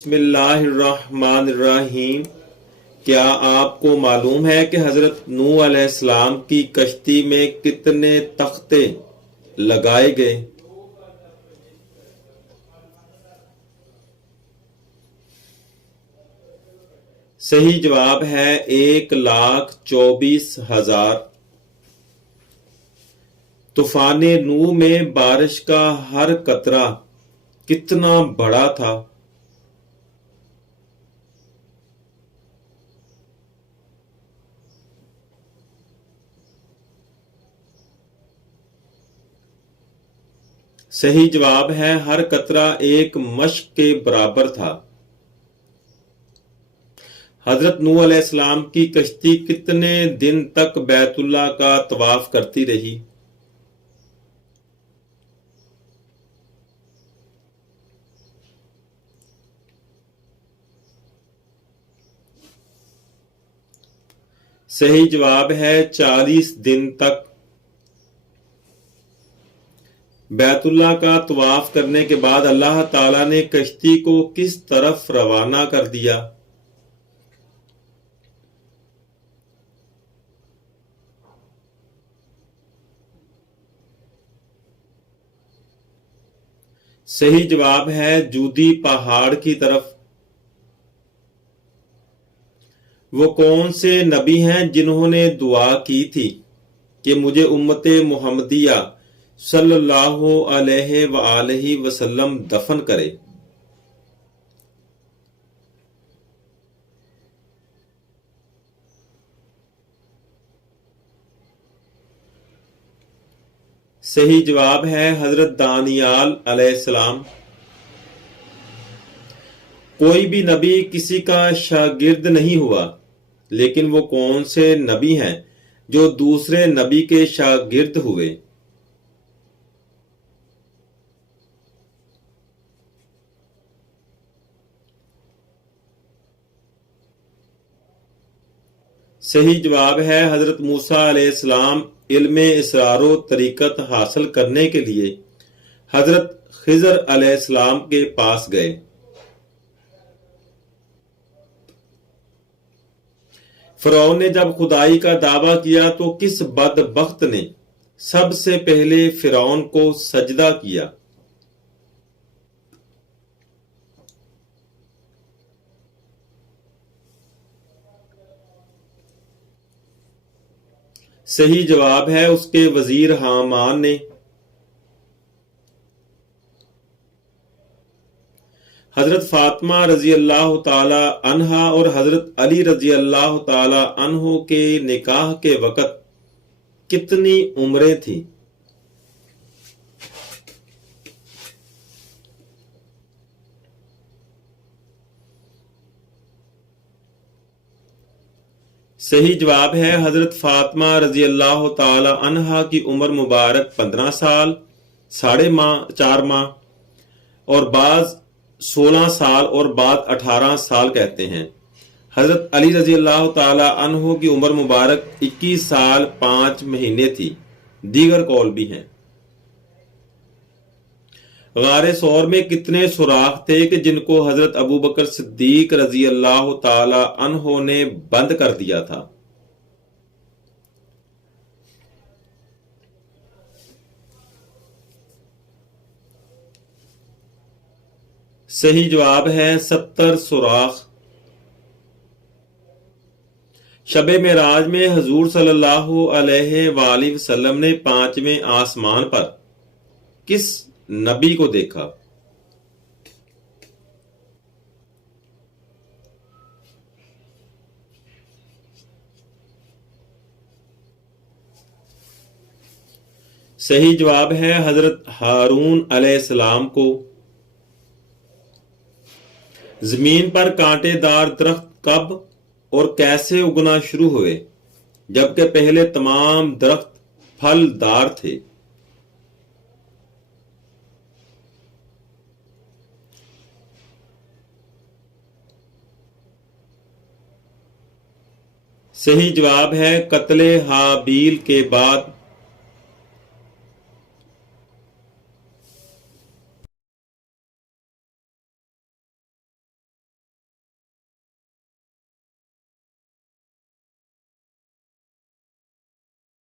بسم اللہ الرحمن الرحیم۔ کیا آپ کو معلوم ہے کہ حضرت نوح علیہ السلام کی کشتی میں کتنے تختے لگائے گئے؟ صحیح جواب ہے 1,24,000۔ طوفان نوح میں بارش کا ہر قطرہ کتنا بڑا تھا؟ صحیح جواب ہے ہر قطرہ ایک مشق کے برابر تھا۔ حضرت نوح علیہ السلام کی کشتی کتنے دن تک بیت اللہ کا طواف کرتی رہی؟ صحیح جواب ہے 40 دن تک۔ بیت اللہ کا طواف کرنے کے بعد اللہ تعالی نے کشتی کو کس طرف روانہ کر دیا؟ صحیح جواب ہے جودی پہاڑ کی طرف۔ وہ کون سے نبی ہیں جنہوں نے دعا کی تھی کہ مجھے امت محمدیہ صلی اللہ علیہ وآلہ وسلم دفن کرے؟ صحیح جواب ہے حضرت دانیال علیہ السلام۔ کوئی بھی نبی کسی کا شاگرد نہیں ہوا، لیکن وہ کون سے نبی ہیں جو دوسرے نبی کے شاگرد ہوئے؟ صحیح جواب ہے حضرت موسیٰ علیہ السلام علم اسرار و طریقت حاصل کرنے کے لیے حضرت خضر علیہ السلام کے پاس گئے۔ فرعون نے جب خدائی کا دعویٰ کیا تو کس بدبخت نے سب سے پہلے فرعون کو سجدہ کیا؟ صحیح جواب ہے اس کے وزیر حامان نے۔ حضرت فاطمہ رضی اللہ تعالی عنہا اور حضرت علی رضی اللہ تعالی عنہ کے نکاح کے وقت کتنی عمریں تھیں؟ صحیح جواب ہے حضرت فاطمہ رضی اللہ تعالی عنہا کی عمر مبارک 15 سال 4.5 ماہ اور بعض 16 سال اور بعض 18 سال کہتے ہیں۔ حضرت علی رضی اللہ تعالی عنہ کی عمر مبارک 21 سال 5 مہینے تھی، دیگر قول بھی ہیں۔ غار ثور میں کتنے سوراخ تھے کہ جن کو حضرت ابوبکر صدیق رضی اللہ تعالی عنہ نے بند کر دیا تھا؟ صحیح جواب ہے 70 سوراخ۔ شب معراج میں حضور صلی اللہ علیہ وآلہ وسلم نے 5ویں آسمان پر کس نبی کو دیکھا؟ صحیح جواب ہے حضرت ہارون علیہ السلام کو۔ زمین پر کانٹے دار درخت کب اور کیسے اگنا شروع ہوئے جبکہ پہلے تمام درخت پھل دار تھے؟ صحیح جواب ہے قتل حابیل کے بعد۔